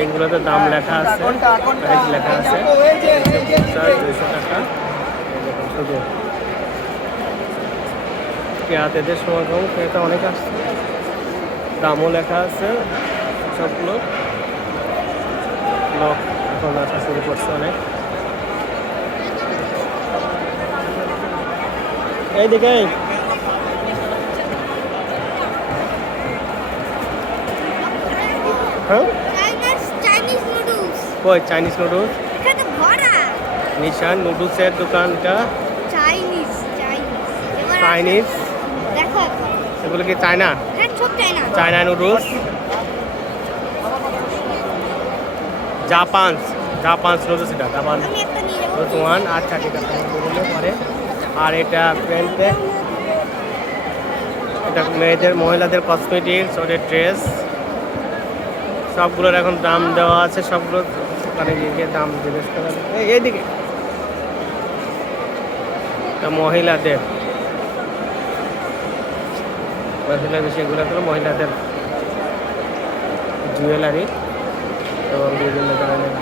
এইগুলোতে দাম লেখা আছে প্রাইস লেখা আছে। দুইশো টাকা। এই শুধু সমাগম ক্রেতা অনেক আসছে। দামও লেখা আছে সবগুলো। লোক এখন আসা শুরু করছে অনেক। হ্যাঁ চাইনিজ চাইনিজ নুডলস কই চাইনিজ নুডলস এখানে তো ভরা। নিশান নুডলসের দোকানটা। চাইনিজ চাইনিজ চাইনিজ দেখো এগুলো কি চায়না হ্যাঁ সব China China noodles Japan Japan noodles এটা জাপান নুডলস ওয়ান আর থার্টি টাকা পরে। আর এটা প্যান্টে। এটা মেয়েদের মহিলাদের কসমেটিক্স ওদের ড্রেস সবগুলোর এখন দাম দেওয়া আছে সবগুলো ওখানে গিয়ে দাম জিজ্ঞেস করা এইদিকে। মহিলাদের। মহিলা বেশি এগুলো হলো মহিলাদের জুয়েলারি এবং বিভিন্ন ধরনের